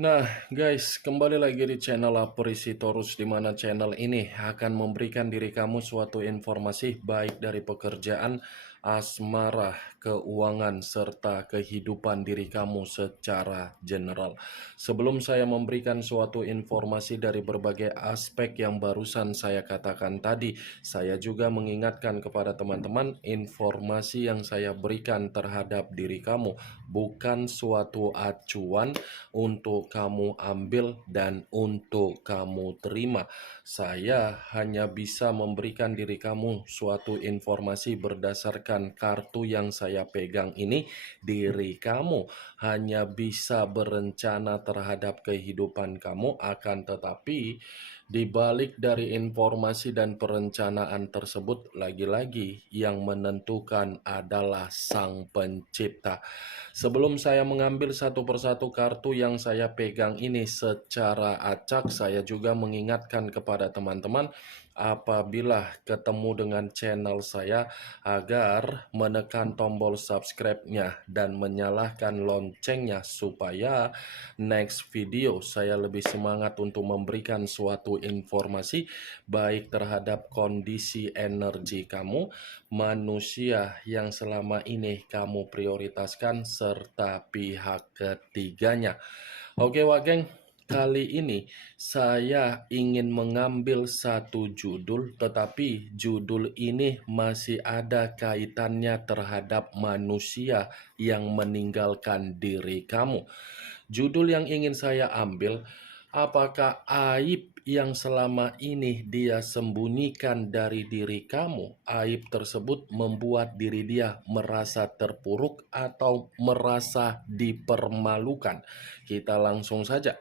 Nah, guys, kembali lagi di channel Aprisitorus, di mana channel ini akan memberikan diri kamu suatu informasi baik dari pekerjaan, asmara, keuangan, serta kehidupan diri kamu secara general. Sebelum saya memberikan suatu informasi dari berbagai aspek yang barusan saya katakan tadi, saya juga mengingatkan kepada teman-teman informasi yang saya berikan terhadap diri kamu bukan suatu acuan untuk kamu ambil dan untuk kamu terima. Saya hanya bisa memberikan diri kamu suatu informasi berdasarkan kartu yang saya pegang ini. Diri kamu hanya bisa berencana terhadap kehidupan kamu, akan tetapi di balik dari informasi dan perencanaan tersebut, lagi-lagi yang menentukan adalah Sang Pencipta. Sebelum saya mengambil satu persatu kartu yang saya pegang ini secara acak, saya juga mengingatkan kepada teman-teman apabila ketemu dengan channel saya agar menekan tombol subscribe-nya dan menyalakan loncengnya supaya next video saya lebih semangat untuk memberikan suatu informasi baik terhadap kondisi energi kamu, manusia yang selama ini kamu prioritaskan, serta pihak ketiganya. Oke, Wak Geng. Kali ini saya ingin mengambil satu judul, tetapi judul ini masih ada kaitannya terhadap manusia yang meninggalkan diri kamu. Judul yang ingin saya ambil, apakah aib yang selama ini dia sembunyikan dari diri kamu, aib tersebut membuat diri dia merasa terpuruk atau merasa dipermalukan? Kita langsung saja.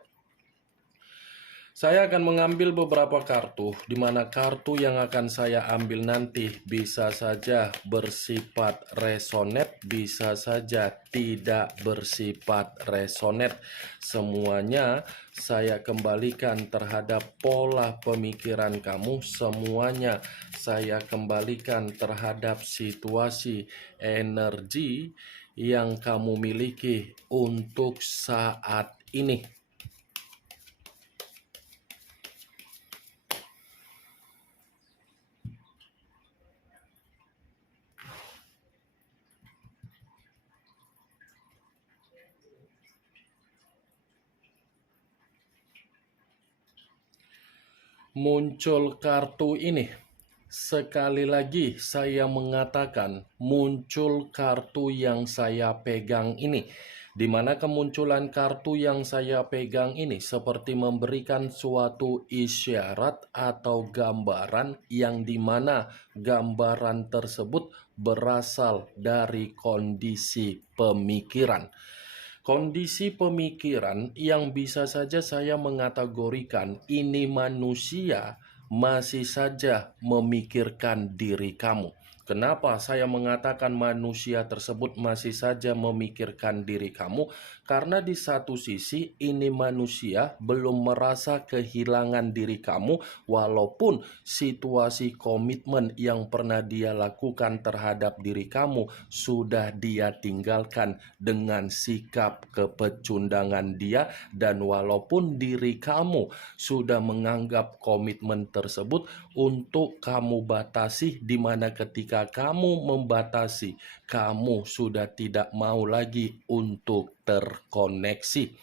Saya akan mengambil beberapa kartu, di mana kartu yang akan saya ambil nanti bisa saja bersifat resonet, bisa saja tidak bersifat resonet. Semuanya saya kembalikan terhadap pola pemikiran kamu, semuanya saya kembalikan terhadap situasi energi yang kamu miliki untuk saat ini. Muncul kartu ini. Sekali lagi saya mengatakan muncul kartu yang saya pegang ini, di mana kemunculan kartu yang saya pegang ini seperti memberikan suatu isyarat atau gambaran yang dimana gambaran tersebut berasal dari kondisi pemikiran. Kondisi pemikiran yang bisa saja saya mengategorikan ini manusia masih saja memikirkan diri kamu. Kenapa saya mengatakan manusia tersebut masih saja memikirkan diri kamu? Karena di satu sisi ini manusia belum merasa kehilangan diri kamu, walaupun situasi komitmen yang pernah dia lakukan terhadap diri kamu sudah dia tinggalkan dengan sikap kepecundangan dia, dan walaupun diri kamu sudah menganggap komitmen tersebut untuk kamu batasi, di mana ketika kamu membatasi, kamu sudah tidak mau lagi untuk terkoneksi.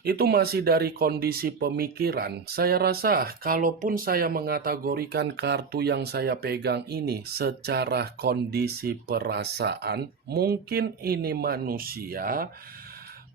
Itu masih dari kondisi pemikiran. Saya rasa kalaupun saya mengategorikan kartu yang saya pegang ini secara kondisi perasaan, mungkin ini manusia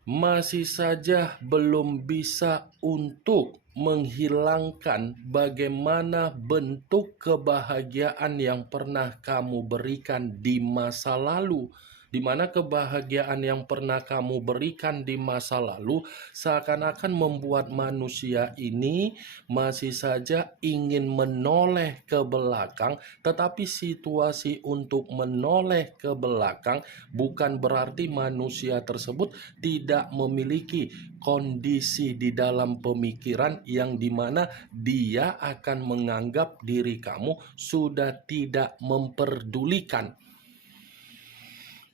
masih saja belum bisa untuk menghilangkan bagaimana bentuk kebahagiaan yang pernah kamu berikan di masa lalu, di mana kebahagiaan yang pernah kamu berikan di masa lalu seakan-akan membuat manusia ini masih saja ingin menoleh ke belakang, tetapi situasi untuk menoleh ke belakang bukan berarti manusia tersebut tidak memiliki kondisi di dalam pemikiran yang dimana dia akan menganggap diri kamu sudah tidak memperdulikan.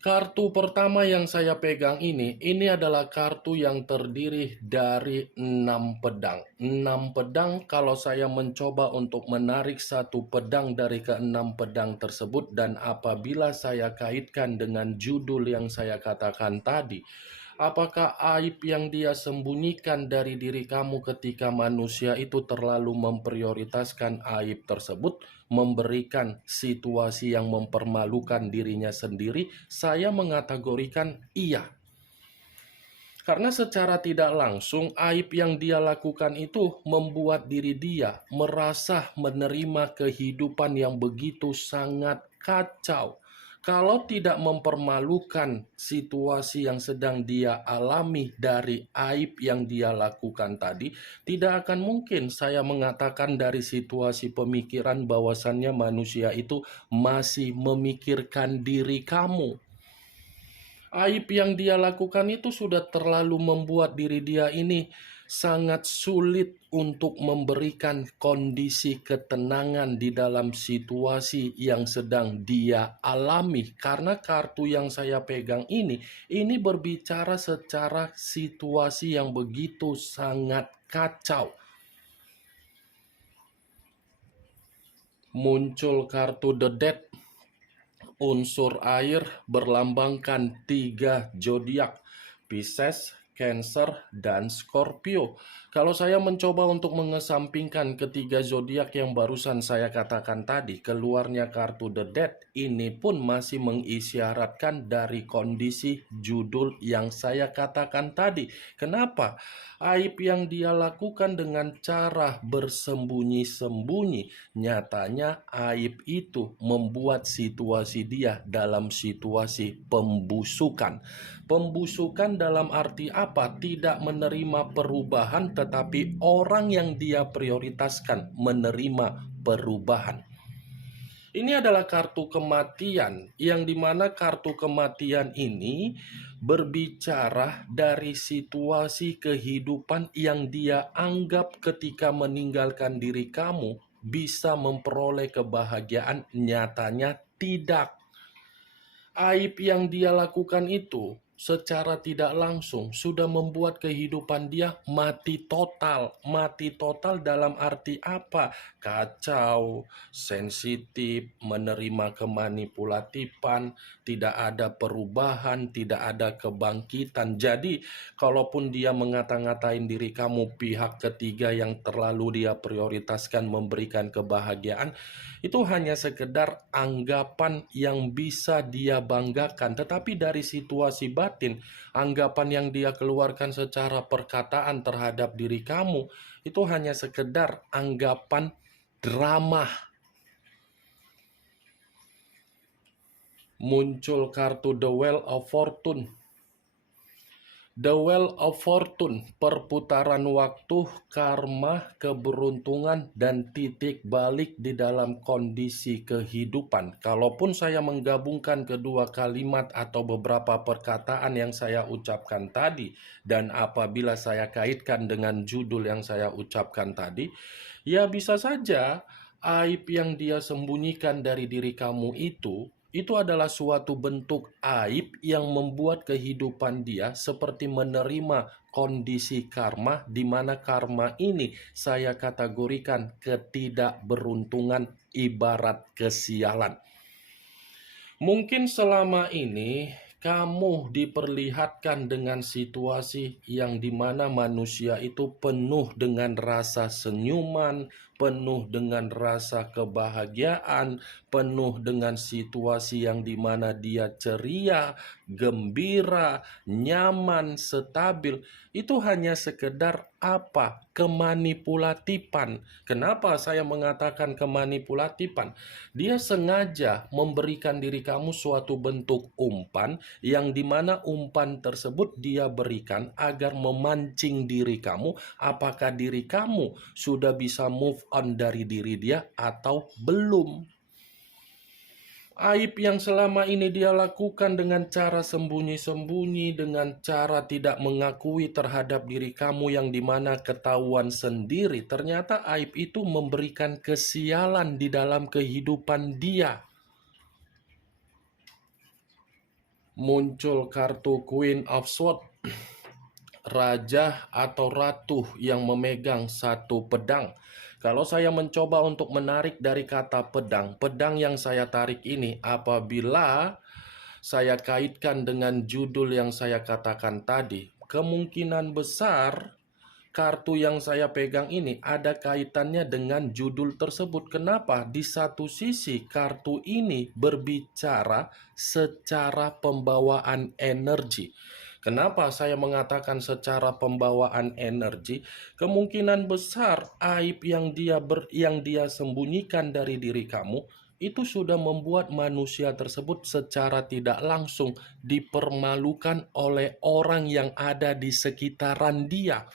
Kartu pertama yang saya pegang ini adalah kartu yang terdiri dari 6 pedang. 6 pedang kalau saya mencoba untuk menarik satu pedang dari ke-6 pedang tersebut dan apabila saya kaitkan dengan judul yang saya katakan tadi, apakah aib yang dia sembunyikan dari diri kamu ketika manusia itu terlalu memprioritaskan aib tersebut, memberikan situasi yang mempermalukan dirinya sendiri? Saya mengategorikan iya. Karena secara tidak langsung aib yang dia lakukan itu membuat diri dia merasa menerima kehidupan yang begitu sangat kacau. Kalau tidak mempermalukan situasi yang sedang dia alami dari aib yang dia lakukan tadi, tidak akan mungkin saya mengatakan dari situasi pemikiran bahwasannya manusia itu masih memikirkan diri kamu. Aib yang dia lakukan itu sudah terlalu membuat diri dia ini sangat sulit untuk memberikan kondisi ketenangan di dalam situasi yang sedang dia alami. Karena kartu yang saya pegang ini berbicara secara situasi yang begitu sangat kacau. Muncul kartu The Death. Unsur air berlambangkan 3 zodiak, Pisces, Cancer, dan Scorpio. Kalau saya mencoba untuk mengesampingkan ketiga zodiak yang barusan saya katakan tadi, keluarnya kartu The Death ini pun masih mengisyaratkan dari kondisi judul yang saya katakan tadi. Kenapa? Aib yang dia lakukan dengan cara bersembunyi-sembunyi, nyatanya aib itu membuat situasi dia dalam situasi pembusukan. Pembusukan dalam arti apa? Tidak menerima perubahan, tetapi orang yang dia prioritaskan menerima perubahan. Ini adalah kartu kematian, yang dimana kartu kematian ini berbicara dari situasi kehidupan yang dia anggap ketika meninggalkan diri kamu bisa memperoleh kebahagiaan, nyatanya tidak. Aib yang dia lakukan itu secara tidak langsung sudah membuat kehidupan dia mati total. Mati total dalam arti apa? Kacau, sensitif, menerima kemanipulatifan, tidak ada perubahan, tidak ada kebangkitan. Jadi, kalaupun dia ngata-ngatain diri kamu pihak ketiga yang terlalu dia prioritaskan memberikan kebahagiaan, itu hanya sekedar anggapan yang bisa dia banggakan. Tetapi dari situasi batin, anggapan yang dia keluarkan secara perkataan terhadap diri kamu, itu hanya sekedar anggapan drama. Muncul kartu The Wheel of Fortune. The Wheel of Fortune, perputaran waktu, karma, keberuntungan, dan titik balik di dalam kondisi kehidupan. Kalaupun saya menggabungkan kedua kalimat atau beberapa perkataan yang saya ucapkan tadi, dan apabila saya kaitkan dengan judul yang saya ucapkan tadi, ya bisa saja aib yang dia sembunyikan dari diri kamu itu adalah suatu bentuk aib yang membuat kehidupan dia seperti menerima kondisi karma, di mana karma ini saya kategorikan ketidakberuntungan, ibarat kesialan. Mungkin selama ini kamu diperlihatkan dengan situasi yang dimana manusia itu penuh dengan rasa senyuman, penuh dengan rasa kebahagiaan, penuh dengan situasi yang dimana dia ceria, gembira, nyaman, stabil. Itu hanya sekedar apa? Kemanipulatifan. Kenapa saya mengatakan kemanipulatifan? Dia sengaja memberikan diri kamu suatu bentuk umpan, yang dimana umpan tersebut dia berikan agar memancing diri kamu, apakah diri kamu sudah bisa move on dari diri dia atau belum. Aib yang selama ini dia lakukan dengan cara sembunyi-sembunyi, dengan cara tidak mengakui terhadap diri kamu yang dimana ketahuan sendiri, ternyata aib itu memberikan kesialan di dalam kehidupan dia. muncul kartu Queen of Swords, raja atau ratu yang memegang satu pedang. Kalau saya mencoba untuk menarik dari kata pedang, pedang yang saya tarik ini apabila saya kaitkan dengan judul yang saya katakan tadi, kemungkinan besar kartu yang saya pegang ini ada kaitannya dengan judul tersebut. Kenapa? Di satu sisi kartu ini berbicara secara pembawaan energi. Kenapa saya mengatakan secara pembawaan energi? Kemungkinan besar aib yang dia sembunyikan dari diri kamu itu sudah membuat manusia tersebut secara tidak langsung dipermalukan oleh orang yang ada di sekitaran dia.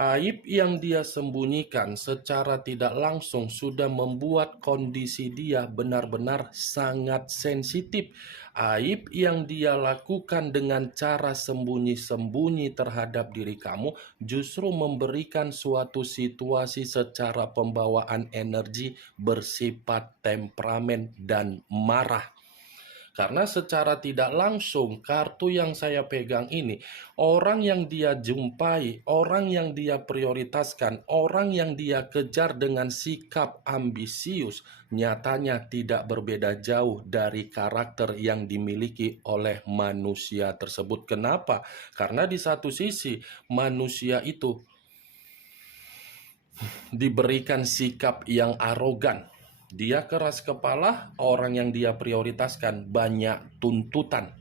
Aib yang dia sembunyikan secara tidak langsung sudah membuat kondisi dia benar-benar sangat sensitif. Aib yang dia lakukan dengan cara sembunyi-sembunyi terhadap diri kamu justru memberikan suatu situasi secara pembawaan energi bersifat temperamen dan marah. Karena secara tidak langsung kartu yang saya pegang ini, orang yang dia jumpai, orang yang dia prioritaskan, orang yang dia kejar dengan sikap ambisius, nyatanya tidak berbeda jauh dari karakter yang dimiliki oleh manusia tersebut. Kenapa? Karena di satu sisi manusia itu diberikan sikap yang arogan. Dia keras kepala, orang yang dia prioritaskan banyak tuntutan.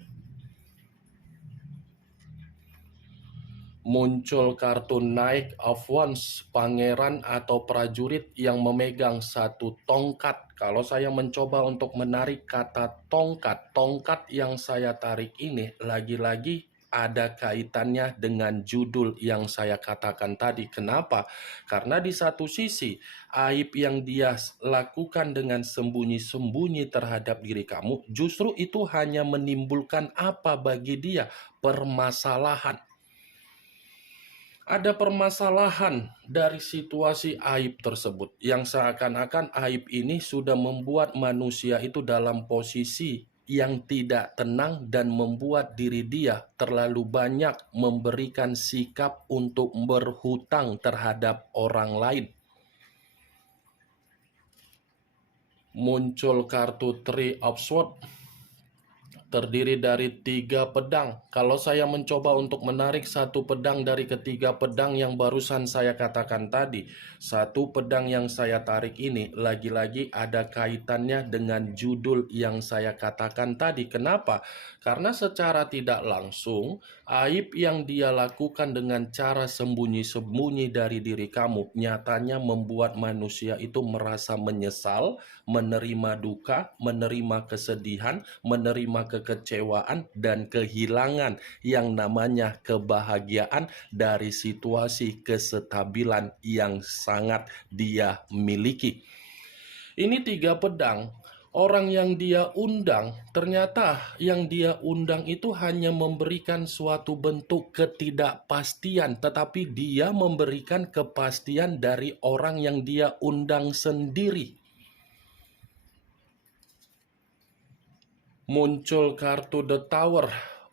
Muncul kartu Knight of Wands, pangeran atau prajurit yang memegang satu tongkat. Kalau saya mencoba untuk menarik kata tongkat, tongkat yang saya tarik ini lagi-lagi ada kaitannya dengan judul yang saya katakan tadi. Kenapa? Karena di satu sisi aib yang dia lakukan dengan sembunyi-sembunyi terhadap diri kamu, justru itu hanya menimbulkan apa bagi dia? Permasalahan. Ada permasalahan dari situasi aib tersebut yang seakan-akan aib ini sudah membuat manusia itu dalam posisi yang tidak tenang dan membuat diri dia terlalu banyak memberikan sikap untuk berhutang terhadap orang lain. Muncul kartu Three of Swords, terdiri dari 3 pedang. Kalau saya mencoba untuk menarik satu pedang dari ketiga pedang yang barusan saya katakan tadi, satu pedang yang saya tarik ini lagi-lagi ada kaitannya dengan judul yang saya katakan tadi. Kenapa? Karena secara tidak langsung aib yang dia lakukan dengan cara sembunyi-sembunyi dari diri kamu nyatanya membuat manusia itu merasa menyesal, menerima duka, menerima kesedihan, menerima kekecewaan dan kehilangan yang namanya kebahagiaan dari situasi kestabilan yang sangat dia miliki. Ini 3 pedang. Orang yang dia undang, ternyata yang dia undang itu hanya memberikan suatu bentuk ketidakpastian, tetapi dia memberikan kepastian dari orang yang dia undang sendiri. Muncul kartu The Tower,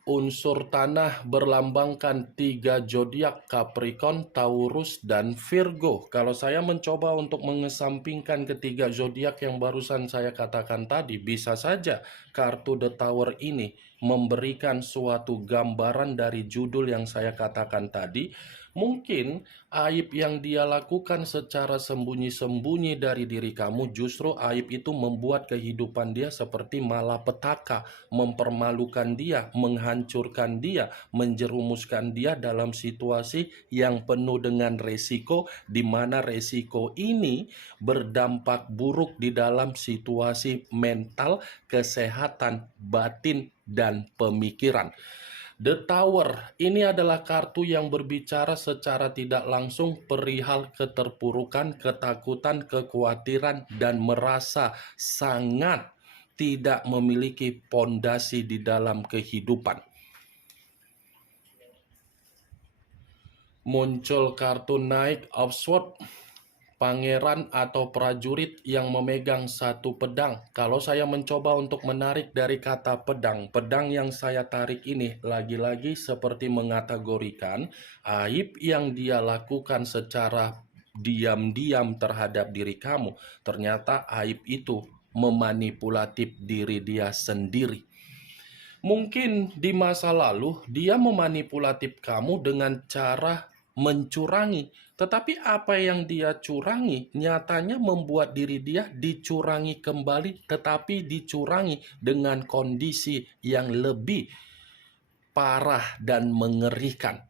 unsur tanah berlambangkan 3 zodiak Capricorn, Taurus, dan Virgo. Kalau saya mencoba untuk mengesampingkan ketiga zodiak yang barusan saya katakan tadi, bisa saja kartu The Tower ini memberikan suatu gambaran dari judul yang saya katakan tadi. Mungkin aib yang dia lakukan secara sembunyi-sembunyi dari diri kamu, justru aib itu membuat kehidupan dia seperti malapetaka, mempermalukan dia, menghancurkan dia, menjerumuskan dia dalam situasi yang penuh dengan resiko, di mana resiko ini berdampak buruk di dalam situasi mental, kesehatan, batin, dan pemikiran. The Tower ini adalah kartu yang berbicara secara tidak langsung perihal keterpurukan, ketakutan, kekhawatiran, dan merasa sangat tidak memiliki pondasi di dalam kehidupan. Muncul kartu Knight of Swords, pangeran atau prajurit yang memegang satu pedang. Kalau saya mencoba untuk menarik dari kata pedang, pedang yang saya tarik ini lagi-lagi seperti mengategorikan aib yang dia lakukan secara diam-diam terhadap diri kamu. Ternyata aib itu memanipulatif diri dia sendiri. Mungkin di masa lalu dia memanipulatif kamu dengan cara mencurangi, tetapi apa yang dia curangi nyatanya membuat diri dia dicurangi kembali, tetapi dicurangi dengan kondisi yang lebih parah dan mengerikan.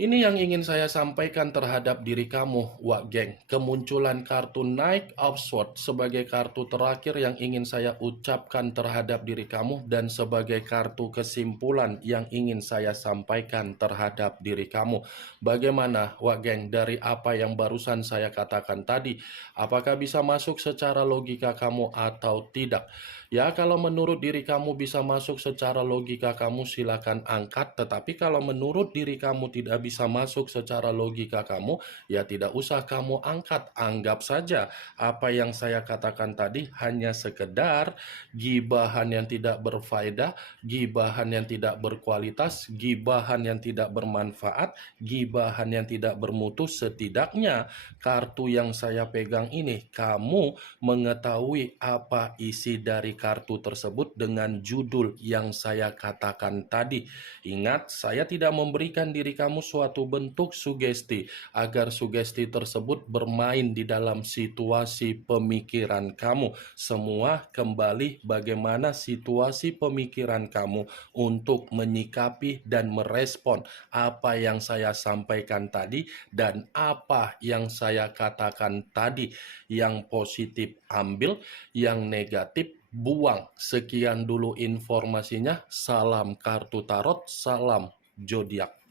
Ini yang ingin saya sampaikan terhadap diri kamu, Wak Geng. Kemunculan kartu Knight of Swords sebagai kartu terakhir yang ingin saya ucapkan terhadap diri kamu dan sebagai kartu kesimpulan yang ingin saya sampaikan terhadap diri kamu. Bagaimana, Wak Geng, dari apa yang barusan saya katakan tadi? Apakah bisa masuk secara logika kamu atau tidak? Ya, kalau menurut diri kamu bisa masuk secara logika kamu, silakan angkat. Tetapi kalau menurut diri kamu tidak bisa masuk secara logika kamu, ya tidak usah kamu angkat. Anggap saja apa yang saya katakan tadi hanya sekedar gibahan yang tidak berfaedah, gibahan yang tidak berkualitas, gibahan yang tidak bermanfaat, gibahan yang tidak bermutu. Setidaknya kartu yang saya pegang ini, kamu mengetahui apa isi dari kartu tersebut dengan judul yang saya katakan tadi. Ingat, saya tidak memberikan diri kamu suatu bentuk sugesti agar sugesti tersebut bermain di dalam situasi pemikiran kamu. Semua kembali bagaimana situasi pemikiran kamu untuk menyikapi dan merespon apa yang saya sampaikan tadi dan apa yang saya katakan tadi. Yang positif ambil, yang negatif buang. Sekian dulu informasinya. Salam kartu tarot, salam zodiak.